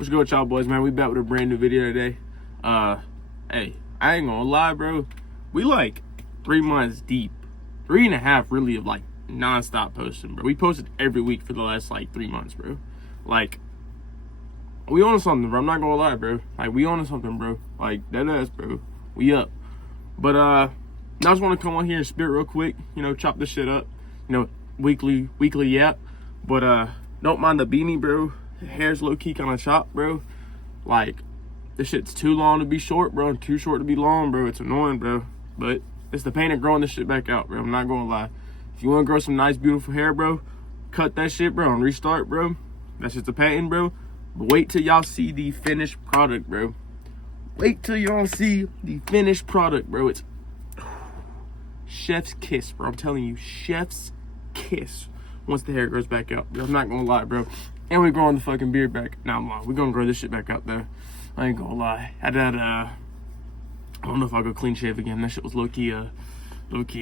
What's good with y'all boys, man? We back with a brand new video today. Hey, I ain't gonna lie, bro. We like 3 months deep. 3.5 really of like non-stop posting, bro. We posted every week for the last like 3 months, bro. Like, we on something, bro. I'm not gonna lie, bro. Like, we on something, bro. Like, that ass, bro. We up. But I just want to come on here and spit real quick, you know, chop this shit up, you know, weekly yap. But don't mind the beanie, bro. The hair's low-key kind of chopped, bro. Like, this shit's too long to be short, bro, and too short to be long, bro. It's annoying, bro. But it's the pain of growing this shit back out, bro. I'm not gonna lie. If you want to grow some nice, beautiful hair, bro, cut that shit, bro, and restart, bro. That's just a pain, bro. But wait till y'all see the finished product, bro. Wait till y'all see the finished product, bro. It's chef's kiss, bro. I'm telling you, chef's kiss once the hair grows back out. I'm not gonna lie, bro. And we're growing the fucking beard back. Nah, I'm lying. We're gonna grow this shit back out, though. I ain't gonna lie. I don't know if I'll go clean shave again. That shit was low-key, But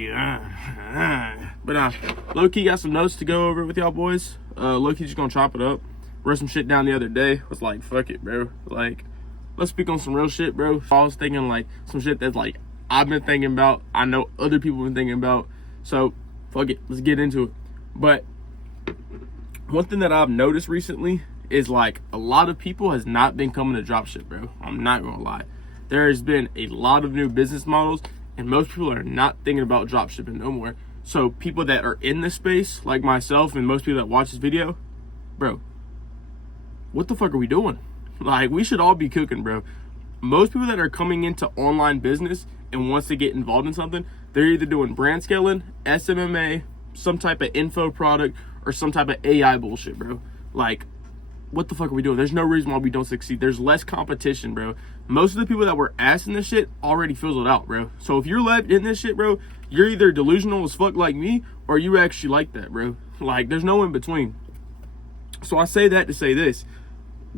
low-key got some notes to go over with y'all boys. Low-key just gonna chop it up. Wrote some shit down the other day. Was like, fuck it, bro. Like, let's speak on some real shit, bro. I was thinking, like, some shit that's, like, I've been thinking about. I know other people been thinking about. So, fuck it. Let's get into it. But one thing that I've noticed recently is, like, a lot of people has not been coming to dropship, bro. I'm not gonna lie. There has been a lot of new business models, and most people are not thinking about dropshipping no more. So people that are in this space, like myself and most people that watch this video, bro, what the fuck are we doing? Like, we should all be cooking, bro. Most people that are coming into online business and wants to get involved in something, they're either doing brand scaling, SMMA, some type of info product, or some type of AI bullshit, bro. Like, what the fuck are we doing? There's no reason why we don't succeed. There's less competition, bro. Most of the people that were asking this shit already fizzled out, bro. So if you're left in this shit, bro, you're either delusional as fuck like me, or you actually like that, bro. Like, there's no in between. So I say that to say this.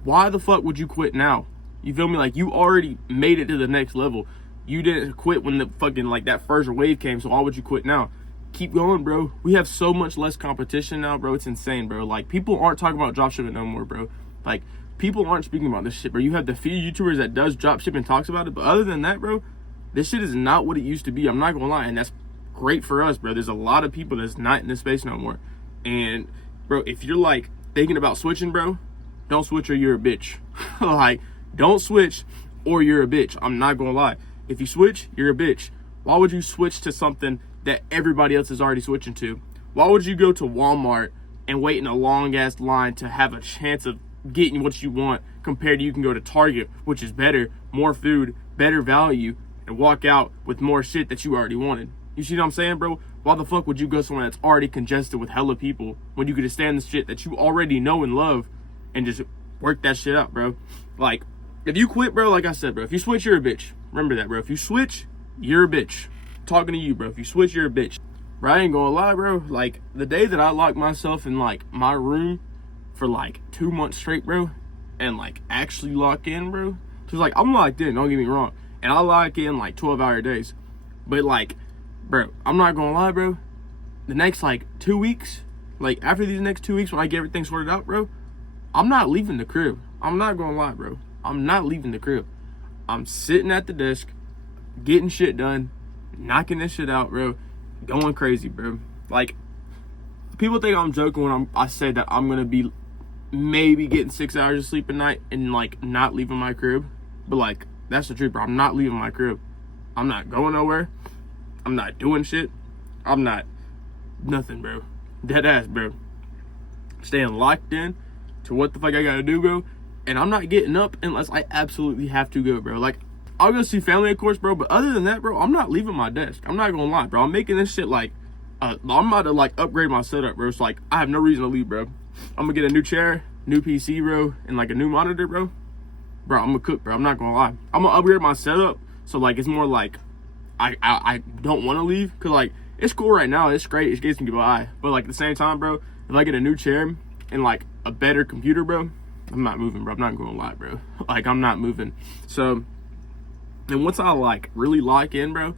Why the fuck would you quit now? You feel me? Like, you already made it to the next level. You didn't quit when the fucking, like, that first wave came, so why would you quit now? Keep going, bro. We have so much less competition now, bro. It's insane, bro. Like, people aren't talking about dropshipping no more, bro. Like, people aren't speaking about this shit, bro. You have the few YouTubers that does dropshipping and talks about it, but other than that, bro, this shit is not what it used to be. I'm not gonna lie, and that's great for us, bro. There's a lot of people that's not in this space no more. And, bro, if you're, like, thinking about switching, bro, don't switch or you're a bitch. Like, don't switch or you're a bitch. I'm not gonna lie. If you switch, you're a bitch. Why would you switch to something that everybody else is already switching to? Why would you go to Walmart and wait in a long ass line to have a chance of getting what you want compared to you can go to Target, which is better, more food, better value, and walk out with more shit that you already wanted? You see what I'm saying, bro? Why the fuck would you go somewhere that's already congested with hella people when you could just stand the shit that you already know and love and just work that shit out, bro? Like, if you quit, bro, like I said, bro, if you switch, you're a bitch. Remember that, bro. If you switch, you're a bitch. Talking to you, bro. If you switch, you're a bitch. Bro, I ain't gonna lie, bro. Like, the day that I locked myself in, like, my room for, like, 2 months straight, bro, and, like, actually lock in, bro, because, like, I'm locked in, don't get me wrong, and I lock in, like, 12-hour days, but, like, bro, I'm not gonna lie, bro, the next, like, 2 weeks, like, after these next 2 weeks when I get everything sorted out, bro, I'm not leaving the crib. I'm not gonna lie, bro. I'm not leaving the crib. I'm sitting at the desk, getting shit done, knocking this shit out, bro, going crazy, bro. Like, people think I'm joking when I say that I'm gonna be maybe getting 6 hours of sleep a night and, like, not leaving my crib, but, like, that's the truth, bro. I'm not leaving my crib. I'm not going nowhere. I'm not doing shit. I'm not nothing, bro. Dead ass, bro. Staying locked in to what the fuck I gotta do, bro, and I'm not getting up unless I absolutely have to go, bro. Like, I'll go see family, of course, bro, but other than that, bro, I'm not leaving my desk. I'm not gonna lie, bro. I'm making this shit, like, I'm about to, like, upgrade my setup, bro. It's like, I have no reason to leave, bro. I'm gonna get a new chair, new PC, bro, and, like, a new monitor, bro. Bro, I'm gonna cook, bro. I'm not gonna lie. I'm gonna upgrade my setup, so, like, it's more like, I don't want to leave, because, like, it's cool right now. It's great. It gets me by. But, like, at the same time, bro, if I get a new chair and, like, a better computer, bro, I'm not moving, bro. I'm not gonna lie, bro. Like, I'm not moving. So, and once I, like, really lock in, bro,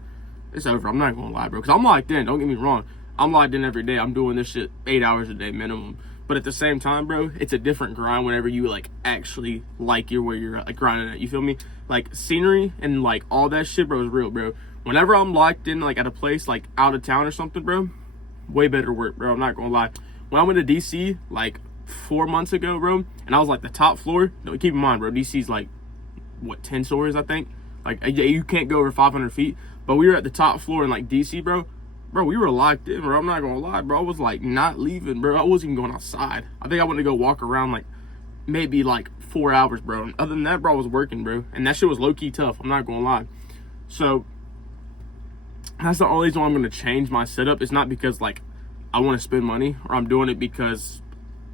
it's over. I'm not gonna lie, bro, because I'm locked in. Don't get me wrong. I'm locked in every day. I'm doing this shit 8 hours a day minimum. But at the same time, bro, it's a different grind whenever you like actually like where you're like grinding at. You feel me? Like scenery and like all that shit, bro, is real, bro. Whenever I'm locked in like at a place like out of town or something, bro, way better work, bro. I'm not gonna lie. When I went to DC like 4 months ago, bro, and I was like the top floor. No, keep in mind, bro, DC's like what, 10 stories, I think. Like you can't go over 500 feet. But we were at the top floor in like DC, bro. Bro, we were locked in, bro. I'm not gonna lie, bro. I was like not leaving, bro. I wasn't even going outside. I think I went to go walk around like maybe like 4 hours, bro. And other than that, bro, I was working, bro. And that shit was low-key tough. I'm not gonna lie. So that's the only reason why I'm gonna change my setup. It's not because like I want to spend money, or I'm doing it because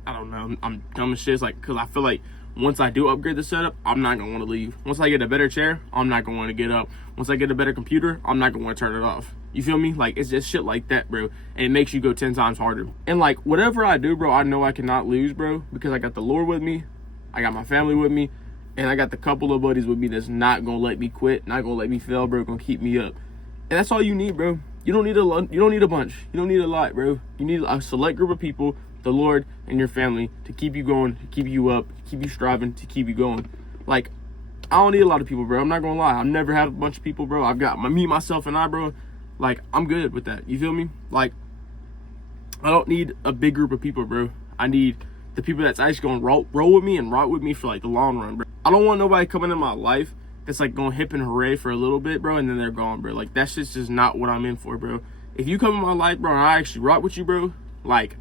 I don't know, I'm dumb as shit. It's like because I feel like once I do upgrade the setup, I'm not gonna want to leave. Once I get a better chair, I'm not gonna want to get up. Once I get a better computer, I'm not gonna want to turn it off. You feel me? Like, it's just shit like that, bro. And it makes you go 10 times harder. And like, whatever I do, bro, I know I cannot lose, bro, because I got the Lord with me, I got my family with me, and I got the couple of buddies with me that's not gonna let me quit, not gonna let me fail, bro, gonna keep me up. And that's all you need, bro. You don't need a bunch. You don't need a lot, bro. You need a select group of people, the Lord and your family, to keep you going, to keep you up, to keep you striving, to keep you going. Like, I don't need a lot of people, bro. I'm not gonna lie. I've never had a bunch of people, bro. I've got me, myself, and I, bro. Like, I'm good with that. You feel me? Like, I don't need a big group of people, bro. I need the people that's actually gonna roll with me and rock with me for like the long run, bro. I don't want nobody coming in my life that's like going hip and hooray for a little bit, bro, and then they're gone, bro. Like, that's just not what I'm in for, bro. If you come in my life, bro, and I actually rock with you, bro, like,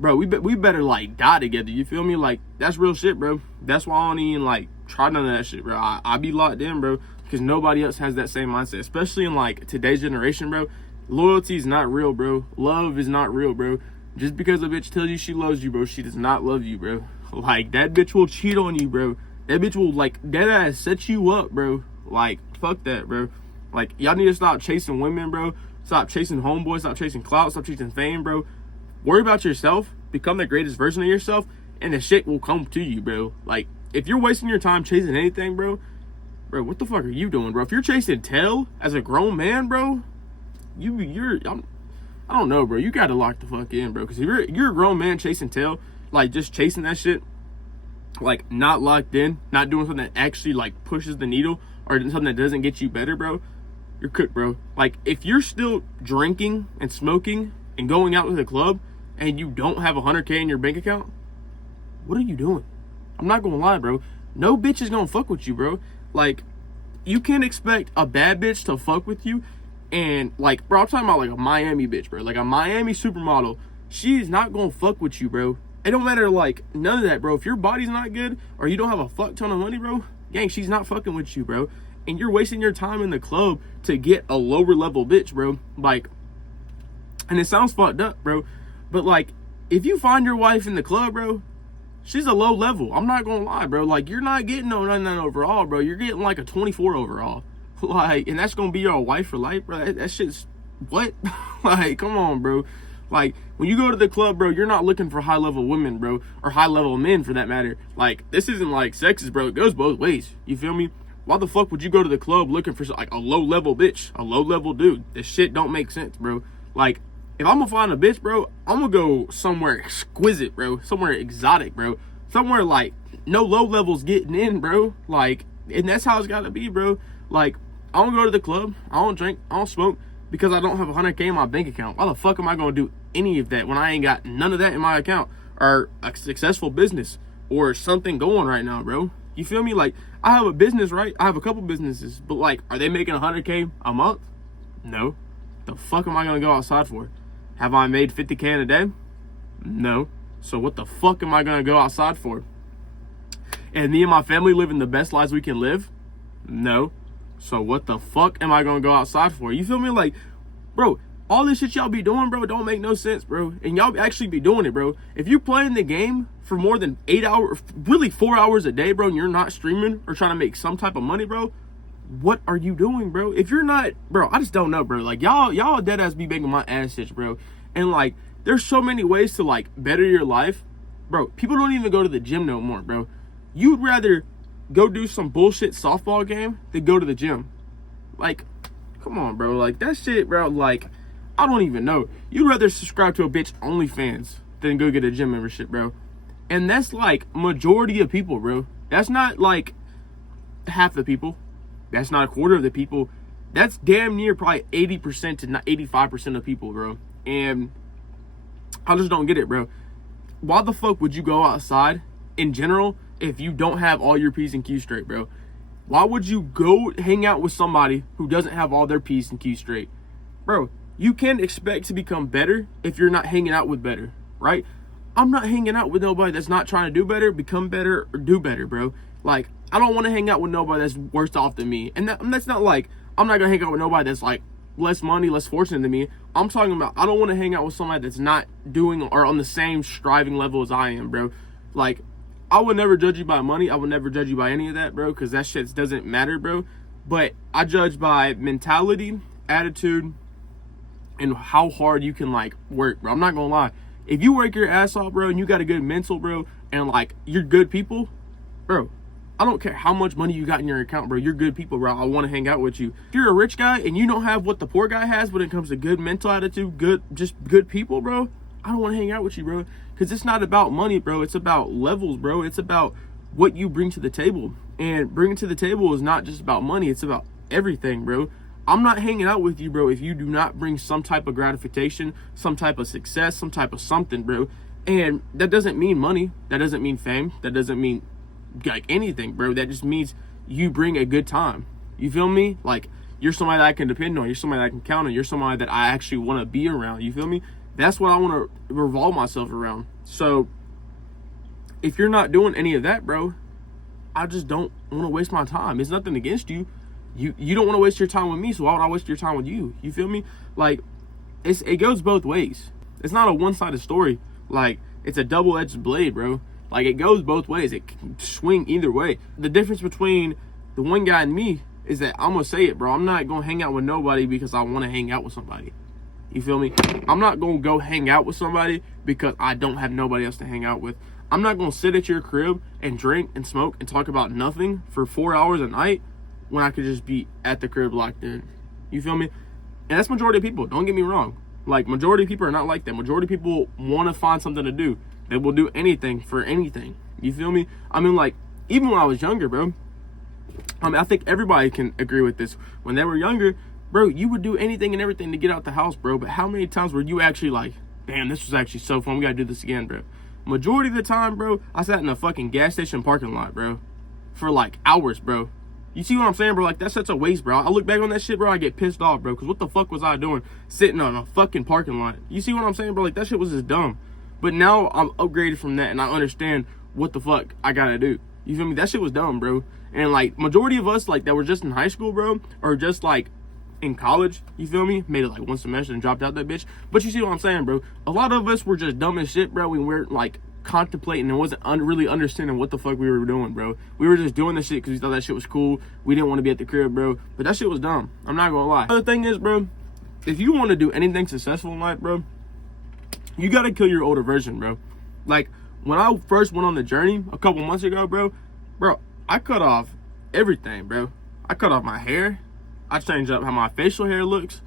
bro, we better like die together. You feel me? Like, that's real shit, bro. That's why I don't even like try none of that shit, bro. I be locked in, bro, because nobody else has that same mindset, especially in like today's generation, bro. Loyalty is not real, bro. Love is not real, bro. Just because a bitch tells you she loves you, bro, she does not love you, bro. Like, that bitch will cheat on you, bro. That bitch will like dead ass set you up, bro. Like, fuck that, bro. Like, y'all need to stop chasing women, bro. Stop chasing homeboys. Stop chasing clout. Stop chasing fame, bro. Worry about yourself. Become the greatest version of yourself, and the shit will come to you, bro. Like, if you're wasting your time chasing anything, bro, what the fuck are you doing, bro? If you're chasing tail as a grown man, bro, I don't know, bro. You gotta lock the fuck in, bro. Because if you're a grown man chasing tail, like just chasing that shit, like not locked in, not doing something that actually like pushes the needle or something that doesn't get you better, bro, you're cooked, bro. Like, if you're still drinking and smoking and going out to the club and you don't have $100K in your bank account, what are you doing? I'm not gonna lie, bro. No bitch is gonna fuck with you, bro. Like, you can't expect a bad bitch to fuck with you. And like, bro, I'm talking about like a Miami bitch, bro. Like a Miami supermodel. She's not gonna fuck with you, bro. It don't matter, like, none of that, bro. If your body's not good or you don't have a fuck ton of money, bro, gang, she's not fucking with you, bro. And you're wasting your time in the club to get a lower level bitch, bro. Like, and it sounds fucked up, bro, but like, if you find your wife in the club, bro, she's a low level. I'm not gonna lie, bro. Like, you're not getting no 99 overall, bro. You're getting like a 24 overall. Like, and that's gonna be your wife for life, bro. That shit's what? Like, come on, bro. Like, when you go to the club, bro, you're not looking for high level women, bro, or high level men for that matter. Like, this isn't like sexist, bro. It goes both ways. You feel me? Why the fuck would you go to the club looking for like a low level bitch, a low level dude? This shit don't make sense, bro. Like, if I'm gonna find a bitch, bro, I'm gonna go somewhere exquisite, bro, somewhere exotic, bro, somewhere like no low levels getting in, bro. Like, and that's how it's gotta be, bro. Like, I don't go to the club, I don't drink, I don't smoke because I don't have $100K in my bank account. Why the fuck am I gonna do any of that when I ain't got none of that in my account, or a successful business or something going right now, bro? You feel me? Like, I have a business, right? I have a couple businesses, but like, are they making $100K a month? No. The fuck am I gonna go outside for? Have I made 50K in a day? No. So what the fuck am I gonna go outside for? And me and my family living the best lives we can live? No. So what the fuck am I gonna go outside for? You feel me? Like, bro, all this shit y'all be doing, bro, don't make no sense, bro. And y'all actually be doing it, bro. If you playing the game for more than 8 hours, really 4 hours a day, bro, and you're not streaming or trying to make some type of money, bro, what are you doing, bro? If you're not, bro, I just don't know, bro. Like, y'all dead ass be making my ass itch, bro. And like, there's so many ways to like better your life, bro. People don't even go to the gym no more, bro. You'd rather go do some bullshit softball game than go to the gym. Like, come on, bro. Like, that shit, bro, like, I don't even know. You'd rather subscribe to a bitch OnlyFans than go get a gym membership, bro. And that's like majority of people, bro. That's not like half the people. That's not a quarter of the people. That's damn near probably 80% to 85% of people, bro. And I just don't get it, bro. Why the fuck would you go outside in general if you don't have all your P's and Q's straight, bro? Why would you go hang out with somebody who doesn't have all their P's and Q's straight? Bro, you can't expect to become better if you're not hanging out with better, right? I'm not hanging out with nobody that's not trying to do better, become better, or do better, bro. Like, I don't want to hang out with nobody that's worse off than me. And that's not like, I'm not going to hang out with nobody that's like less money, less fortunate than me. I'm talking about, I don't want to hang out with somebody that's not doing or on the same striving level as I am, bro. Like, I would never judge you by money. I would never judge you by any of that, bro, because that shit doesn't matter, bro. But I judge by mentality, attitude, and how hard you can, like, work, bro. I'm not going to lie. If you work your ass off, bro, and you got a good mental, bro, and, like, you're good people, bro, I don't care how much money you got in your account, bro. You're good people, bro. I want to hang out with you. If you're a rich guy and you don't have what the poor guy has when it comes to good mental attitude, just good people, bro, I don't want to hang out with you, bro. Because it's not about money, bro. It's about levels, bro. It's about what you bring to the table. And bringing to the table is not just about money. It's about everything, bro. I'm not hanging out with you, bro, if you do not bring some type of gratification, some type of success, some type of something, bro. And that doesn't mean money. That doesn't mean fame. That doesn't mean like anything, bro. That just means you bring a good time. You feel me? Like, you're somebody that I can depend on. You're somebody that I can count on. You're somebody that I actually want to be around. You feel me? That's what I want to revolve myself around. So if you're not doing any of that, bro, I just don't want to waste my time. It's nothing against you. You don't want to waste your time with me, so why would I waste your time with you? You feel me? Like, it goes both ways. It's not a one-sided story. Like, it's a double-edged blade, bro. Like, it goes both ways. It can swing either way. The difference between the one guy and me is that I'm going to say it, bro. I'm not going to hang out with nobody because I want to hang out with somebody. You feel me? I'm not going to go hang out with somebody because I don't have nobody else to hang out with. I'm not going to sit at your crib and drink and smoke and talk about nothing for 4 hours a night when I could just be at the crib locked in. You feel me? And that's majority of people. Don't get me wrong. Like, majority of people are not like that. Majority of people want to find something to do. They will do anything for anything. You feel me? I mean, like, even when I was younger, bro, I think everybody can agree with this. When they were younger, bro, you would do anything and everything to get out the house, bro. But how many times were you actually like, damn, this was actually so fun. We got to do this again, bro. Majority of the time, bro, I sat in a fucking gas station parking lot, bro, for like hours, bro. You see what I'm saying, bro? Like, that's such a waste, bro. I look back on that shit, bro, I get pissed off, bro. Because what the fuck was I doing sitting on a fucking parking lot? You see what I'm saying, bro? Like, that shit was just dumb. But now I'm upgraded from that, and I understand what the fuck I gotta do. You feel me? That shit was dumb, bro. And, like, majority of us, like, that were just in high school, bro, or just, like, in college, you feel me? Made it, like, one semester and dropped out that bitch. But you see what I'm saying, bro? A lot of us were just dumb as shit, bro. We weren't, like, contemplating and wasn't really understanding what the fuck we were doing, bro. We were just doing this shit because we thought that shit was cool. We didn't want to be at the crib, bro. But that shit was dumb. I'm not gonna lie. The other thing is, bro, if you want to do anything successful in life, bro, you gotta kill your older version, bro. Like, when I first went on the journey a couple months ago, bro, I cut off everything, bro. I cut off my hair. I changed up how my facial hair looks.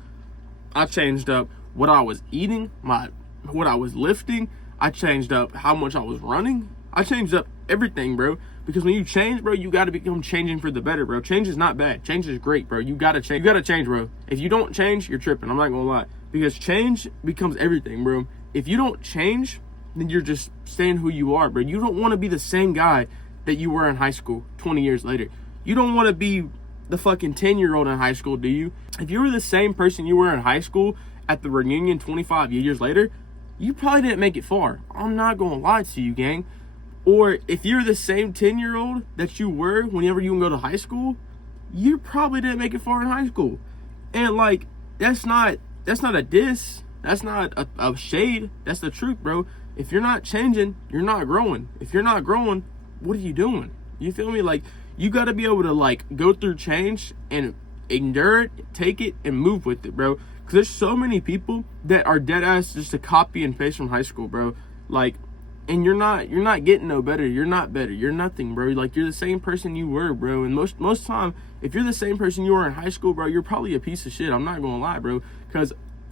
I changed up what I was eating, what I was lifting. I changed up how much I was running. I changed up everything, bro. Because when you change, bro, you gotta become changing for the better, bro. Change is not bad. Change is great, bro. You gotta change. You gotta change, bro. If you don't change, you're tripping. I'm not gonna lie. Because change becomes everything, bro. If you don't change, then you're just staying who you are, bro. You don't want to be the same guy that you were in high school 20 years later. You don't want to be the fucking 10-year-old in high school, do you? If you were the same person you were in high school at the reunion 25 years later, you probably didn't make it far. I'm not going to lie to you, gang. Or if you're the same 10-year-old that you were whenever you can go to high school, you probably didn't make it far in high school. And, like, that's not a diss. That's not a shade. That's the truth, bro. If you're not changing, you're not growing. If you're not growing, what are you doing? You feel me? Like, you got to be able to, like, go through change and endure it, take it, and move with it, bro. Because there's so many people that are dead ass just a copy and paste from high school, bro. Like, and you're not getting no better. You're not better. You're nothing, bro. Like, you're the same person you were, bro. And most time, if you're the same person you were in high school, bro, you're probably a piece of shit. I'm not gonna lie, bro. Because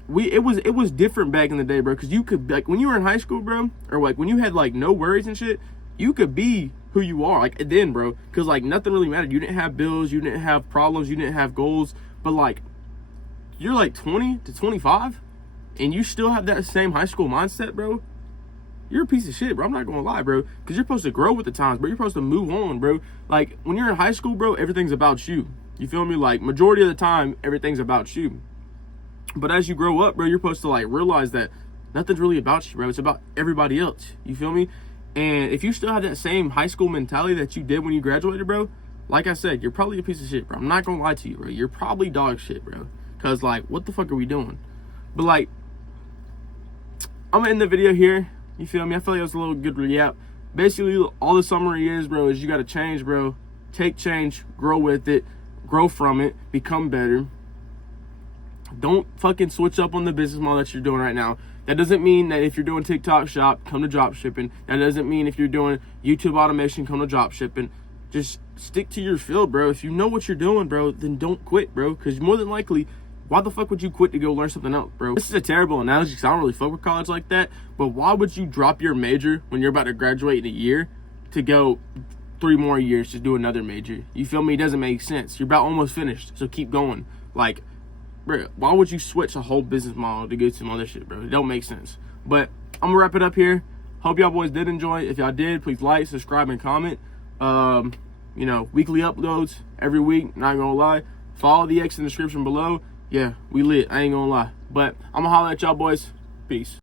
it was different back in the day, bro, because you could, like, when you were in high school, bro, or like when you had like no worries and shit, you could be who you are, like, then, bro, because like nothing really mattered. You didn't have bills, you didn't have problems, you didn't have goals. But like, you're like 20 to 25 and you still have that same high school mindset, bro, you're a piece of shit, bro. I'm not gonna lie, bro, because you're supposed to grow with the times, bro. You're supposed to move on, bro. Like, when you're in high school, bro, everything's about you. You feel me? Like, majority of the time, everything's about you. But as you grow up, bro, you're supposed to, like, realize that nothing's really about you, bro. It's about everybody else. You feel me? And if you still have that same high school mentality that you did when you graduated, bro, like I said, you're probably a piece of shit, bro. I'm not gonna lie to you, bro. You're probably dog shit, bro. Because, like, what the fuck are we doing? But, like, I'm gonna end the video here. You feel me? I feel like it was a little good recap. Basically, all the summary is, bro, is you gotta change, bro. Take change, grow with it, grow from it, become better. Don't fucking switch up on the business model that you're doing right now. That doesn't mean that if you're doing TikTok shop, come to drop shipping. That doesn't mean if you're doing YouTube automation, come to drop shipping. Just stick to your field, bro. If you know what you're doing, bro, then don't quit, bro. Because more than likely, why the fuck would you quit to go learn something else, bro? This is a terrible analogy because I don't really fuck with college like that. But why would you drop your major when you're about to graduate in a year to go 3 more years to do another major? You feel me? It doesn't make sense. You're about almost finished, so keep going. Like, bro, why would you switch a whole business model to get some other shit, bro? It don't make sense. But I'm gonna wrap it up here. Hope y'all boys did enjoy. If y'all did, please like, subscribe, and comment. You know, weekly uploads every week, not gonna lie. Follow the X in the description below. Yeah, we lit, I ain't gonna lie. But I'm gonna holler at y'all boys. Peace.